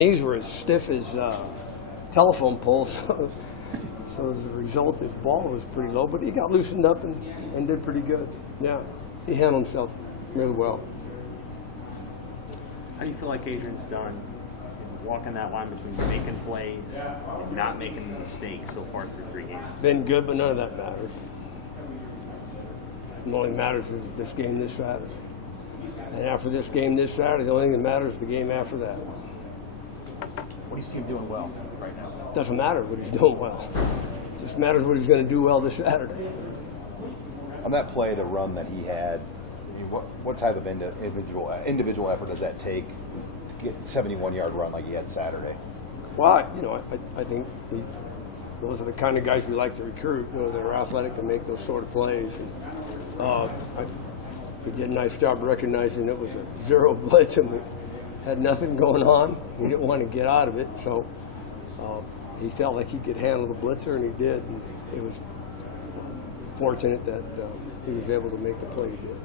Knees were as stiff as telephone poles, so as a result, his ball was pretty low, but he got loosened up and did pretty good. Yeah, he handled himself really well. How do you feel like Adrian's done in walking that line between making plays and not making mistakes so far through 3 games? It's been good, but none of that matters. What only matters is this game this Saturday. And after this game this Saturday, the only thing that matters is the game after that. What do you see him doing well right now? It doesn't matter what he's doing well. It just matters what he's going to do well this Saturday. On that play, the run that he had, I mean, what type of individual effort does that take to get a 71-yard run like he had Saturday? Well, I think those are the kind of guys we like to recruit. That are athletic and make those sort of plays. He did a nice job recognizing it was a zero blitz and we had nothing going on. He didn't want to get out of it, so he felt like he could handle the blitzer, and he did. And it was fortunate that he was able to make the play he did.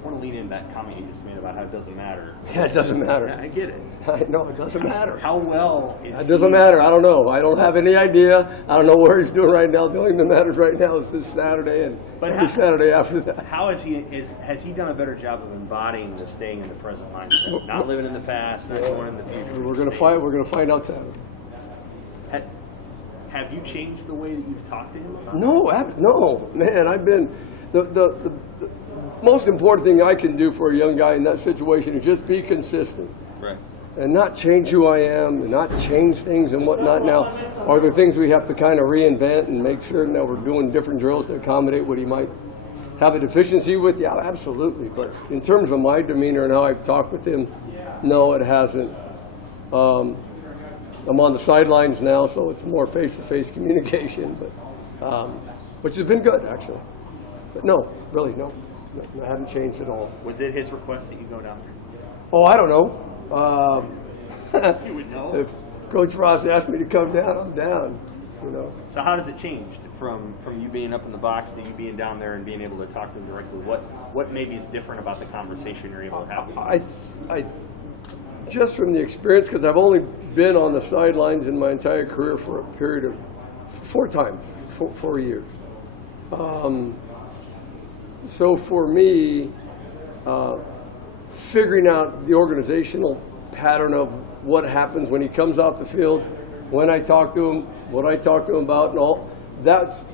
I want to lean into that comment you just made about how it doesn't matter. Yeah, it doesn't matter. Yeah, I get it. I know, it doesn't matter. How well is It doesn't matter. I don't know. I don't have any idea. I don't know where he's doing right now. The only thing that matters right now is this Saturday and every Saturday after that. How has he done a better job of embodying the staying in the present mindset, not living in the past, not going in the future? We're going to find out Saturday. Have you changed the way that you've talked to him? No, man. I've been the most important thing I can do for a young guy in that situation is just be consistent. Right. And not change who I am and not change things and whatnot. Now, are there things we have to kind of reinvent and make sure that we're doing different drills to accommodate what he might have a deficiency with? Yeah, absolutely. But in terms of my demeanor and how I've talked with him, no, it hasn't. I'm on the sidelines now, so it's more face-to-face communication, but which has been good, actually. But no, really, no. I haven't changed at all. Was it his request that you go down there? Oh, I don't know. You would know. If Coach Frost asked me to come down, I'm down. So how does it change from you being up in the box to you being down there and being able to talk to them directly? What maybe is different about the conversation you're able to have? I just from the experience, because I've only been on the sidelines in my entire career for a period of 4 years. So for me, figuring out the organizational pattern of what happens when he comes off the field, when I talk to him, what I talk to him about, and all, that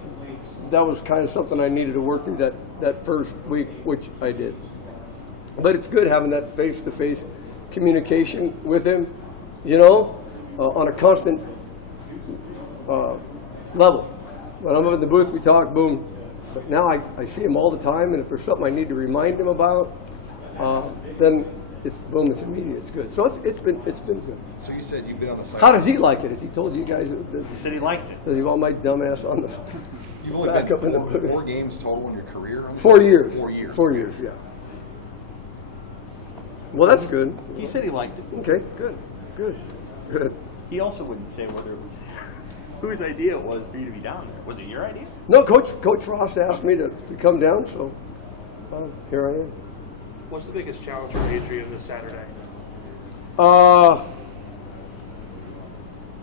was kind of something I needed to work through that first week, which I did. But it's good having that face-to-face communication with him, on a constant level. When I'm up in the booth, we talk, boom. But now I see him all the time, and if there's something I need to remind him about, then it's boom, it's immediate, it's good. So it's been good. So you said you've been on the side. How does he like it? Has he told you guys? He said he liked it. Does he want my dumb ass on the You've only back up in the been booth? 4 games total in your career? 4 years. 4 years. 4 years, yeah. Well, that's good. He said he liked it. Okay, good. He also wouldn't say whether it was whose idea it was for you to be down there. Was it your idea? No, Coach Frost asked me to come down, so here I am. What's the biggest challenge for Adrian this Saturday?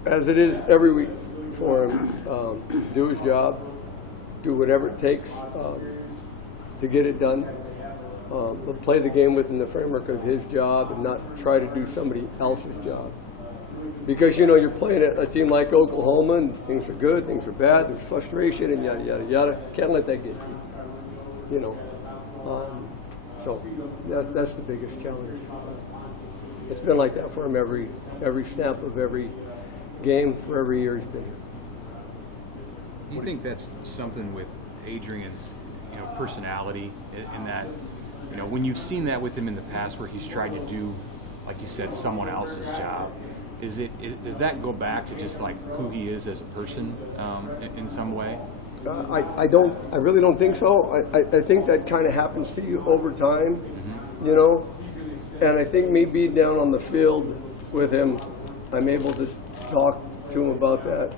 As it is every week for him, do his job, do whatever it takes to get it done. But play the game within the framework of his job and not try to do somebody else's job. Because, you're playing a team like Oklahoma, and things are good, things are bad, there's frustration, and yada, yada, yada. Can't let that get you. So that's the biggest challenge. It's been like that for him every snap of every game for every year he's been here. Do you think that's something with Adrian's, personality, in that, when you've seen that with him in the past, where he's tried to do, like you said, someone else's job? Does that go back to just like who he is as a person in some way? I really don't think so. I think that kind of happens to you over time, and I think me being down on the field with him, I'm able to talk to him about that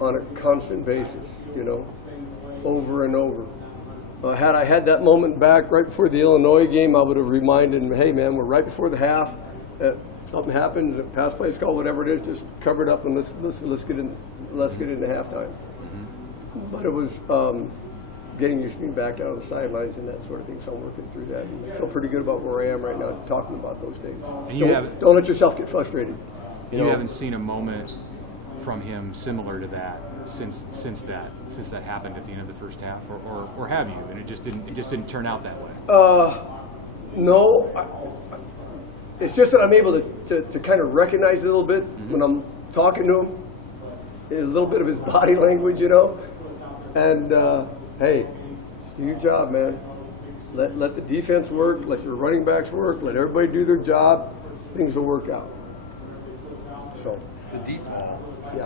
on a constant basis, over and over. Had I had that moment back right before the Illinois game, I would have reminded him, hey man, we're right before the half. something happens, a pass plays call, whatever it is, just cover it up and let's get into halftime. But it was getting used to being back out on the sidelines and that sort of thing. So I'm working through that. And I feel pretty good about where I am right now, talking about those things. And you don't let yourself get frustrated. You haven't seen a moment from him similar to that since that happened at the end of the first half, or have you? And it just didn't turn out that way. No. It's just that I'm able to kind of recognize it a little bit when I'm talking to him. There's a little bit of his body language, And hey, just do your job, man. Let the defense work. Let your running backs work. Let everybody do their job. Things will work out. So The deep ball,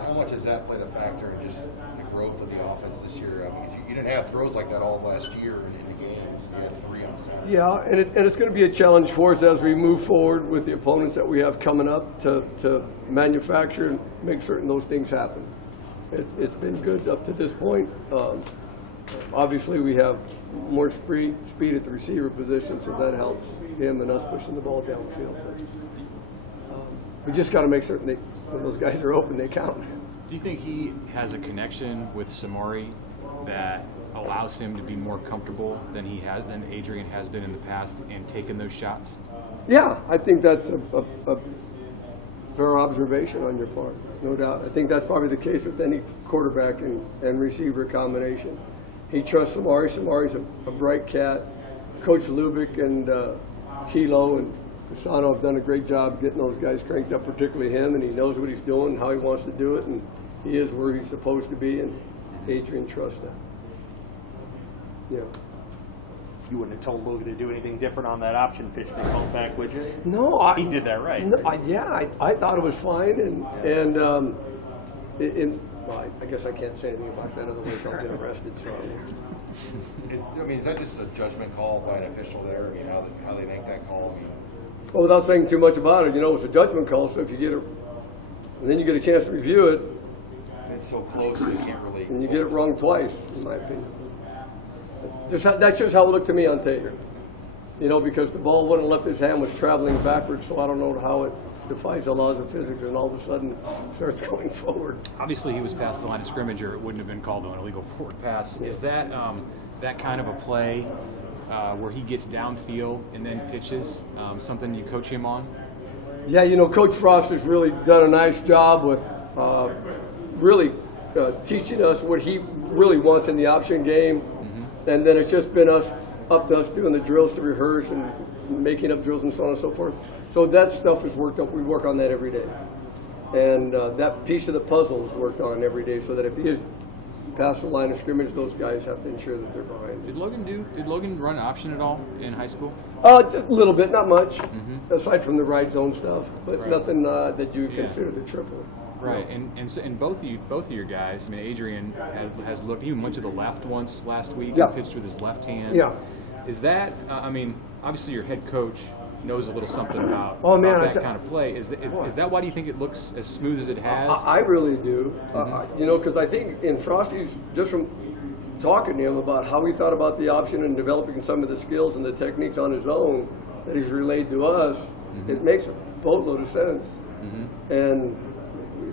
how much has that played a factor in just the growth of the offense this year? I mean, you didn't have throws like that all last year in the games. You had 3 on Saturday. yeah, and it's going to be a challenge for us as we move forward with the opponents that we have coming up to manufacture and make certain those things happen. It's been good up to this point. Obviously, we have more speed at the receiver position, so that helps him and us pushing the ball downfield. But, we just got to make certain that when those guys are open, they count. Do you think he has a connection with Samori that allows him to be more comfortable than Adrian has been in the past in taking those shots? Yeah, I think that's a fair observation on your part, no doubt. I think that's probably the case with any quarterback and receiver combination. He trusts Samori. Samori's a bright cat. Coach Lubick and Kilo and Casano have done a great job getting those guys cranked up, particularly him, and he knows what he's doing, how he wants to do it, and he is where he's supposed to be, and Adrian trusts that. Yeah. You wouldn't have told Logan to do anything different on that option pitch they called back, would you? No, he did that right. No, I thought it was fine, well, I guess I can't say anything about that, otherwise I'll get arrested. So. I mean, is that just a judgment call by an official there? I mean, how they make that call? Well, without saying too much about it, it's a judgment call. So if you get it, and then you get a chance to review it, It's so close, you can't really. and you get it wrong twice, in my opinion. That's just how it looked to me on tape. Because the ball wouldn't left his hand, was traveling backwards, so I don't know how it defies the laws of physics and all of a sudden starts going forward. Obviously, he was past the line of scrimmage, or it wouldn't have been called an illegal forward pass. Is that that kind of a play where he gets downfield and then pitches something you coach him on? Yeah, Coach Frost has really done a nice job with really teaching us what he really wants in the option game, and then it's just been up to us doing the drills to rehearse and making up drills and so on and so forth. So that stuff is worked up. We work on that every day. And that piece of the puzzle is worked on every day so that if he is past the line of scrimmage, those guys have to ensure that they're behind. Did Logan run option at all in high school? A little bit, not much, aside from the ride zone stuff, but nothing that you consider the triple. Right, and both of your guys. I mean, Adrian has looked. He even went to the left once last week. Yeah. And pitched with his left hand. Yeah. Is that? I mean, obviously your head coach knows a little something about, man, about that kind of play. Is that why do you think it looks as smooth as it has? I really do. Because I think in Frosty's, just from talking to him about how he thought about the option and developing some of the skills and the techniques on his own that he's relayed to us, it makes a boatload of sense. And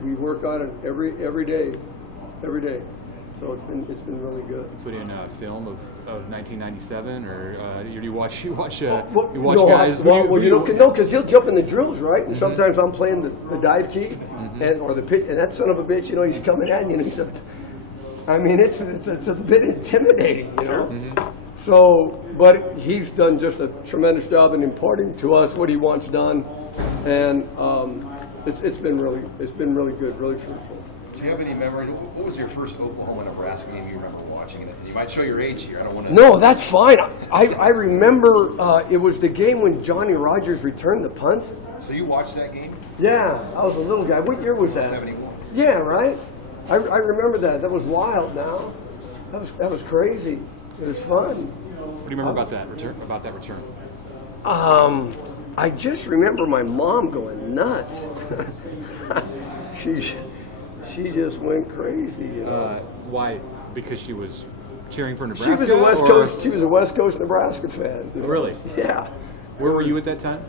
we work on it every day. So it's been really good. Put in a film of 1997, or you watch guys? No, because he'll jump in the drills, right? And sometimes I'm playing the dive key, or the pitch, and that son of a bitch, he's coming at you. And it's a bit intimidating, So, but he's done just a tremendous job in imparting to us what he wants done, and it's been really good, really fruitful. Do you have any memory? What was your first Oklahoma-Nebraska game you remember watching? You might show your age here. I don't want to. No, that's fine. I remember it was the game when Johnny Rogers returned the punt. So you watched that game? Yeah, I was a little guy. What year was that? 71. Yeah, right. I remember that. That was wild. Now, that was crazy. It was fun. What do you remember about that return? I just remember my mom going nuts. She just went crazy. Why? Because she was cheering for Nebraska? She was a West Coast Nebraska fan. Really? Yeah. Where were you at that time?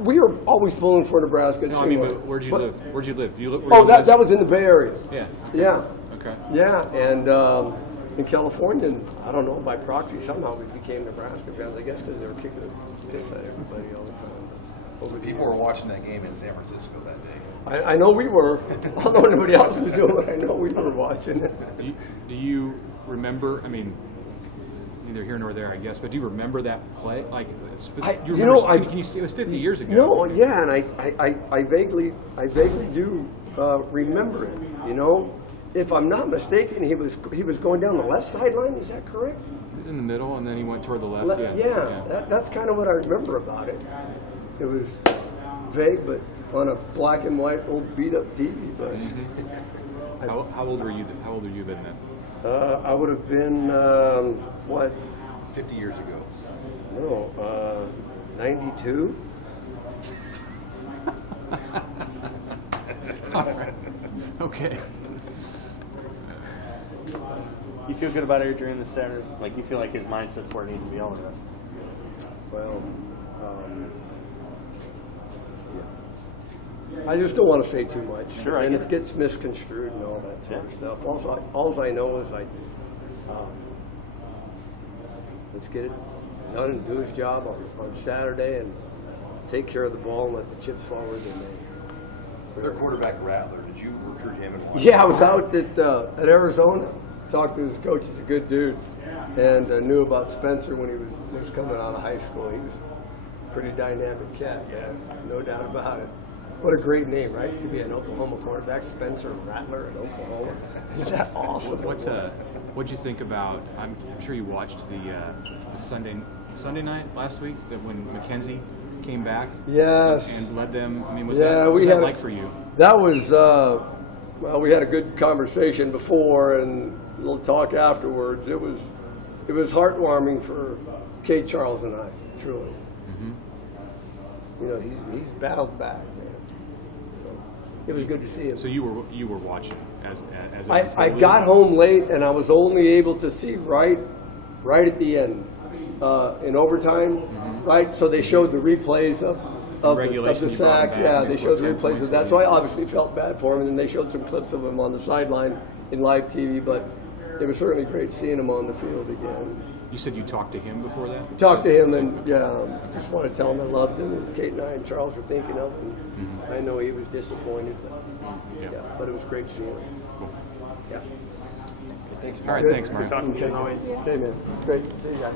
We were always pulling for Nebraska. No, I mean, but where'd you live? Where'd you live? Do you live? Oh, that was in the Bay Area. Yeah. Yeah. Okay. Yeah, and in California, and I don't know, by proxy, somehow we became Nebraska fans, I guess because they were kicking the piss at everybody all the time. So people were watching that game in San Francisco that day. I know we were. I don't know what anybody else was doing, but I know we were watching it. Do you remember, I mean, neither here nor there, I guess, but do you remember that play? Like, can you see, it was 50 years ago. No, yeah, and I vaguely do remember it, you know. If I'm not mistaken, he was going down the left sideline, is that correct? He was in the middle, and then he went toward the left. That's kind of what I remember about it. It was vague, but on a black and white old beat up TV. But How old were you? How old were you then? I would have been what? 50 years ago. No, 92. All right. Okay. You feel good about Adrian this Saturday? Like, you feel like his mindset's where it needs to be all the rest? Well, yeah. I just don't want to say too much. Sure, and it gets misconstrued and all that sort of stuff. All I know is let's get it done and do his job on Saturday and take care of the ball and let the chips fall where they may. Their quarterback Rattler, did you recruit him? Yeah, I was out at Arizona. Talked to his coach. He's a good dude, and knew about Spencer when he was coming out of high school. He was a pretty dynamic cat, yeah, no doubt about it. What a great name, right? To be an Oklahoma quarterback, Spencer Rattler in Oklahoma. Isn't that awesome? What'd you think about? I'm sure you watched the Sunday night last week that when McKenzie came back. Yes. And led them. I mean, what was that like for you? That was well, we had a good conversation before and a little talk afterwards. It was heartwarming for Kate Charles and I, truly. Mm-hmm. You know, he's battled back, man. So it was good to see him. So you were watching as I got home late and I was only able to see right at the end in overtime, right? So they showed the replays of the sack. Yeah, they showed the replays of that. So I obviously felt bad for him, and then they showed some clips of him on the sideline in live TV. But it was certainly great seeing him on the field again. You said you talked to him before that? Talked to him, and just want to tell him I loved him, and Kate and I and Charles were thinking of him. I know he was disappointed, but it was great seeing him. Cool. Yeah. All right, thanks, Mark. Good talking to you as always. Okay, man. Great. See you guys.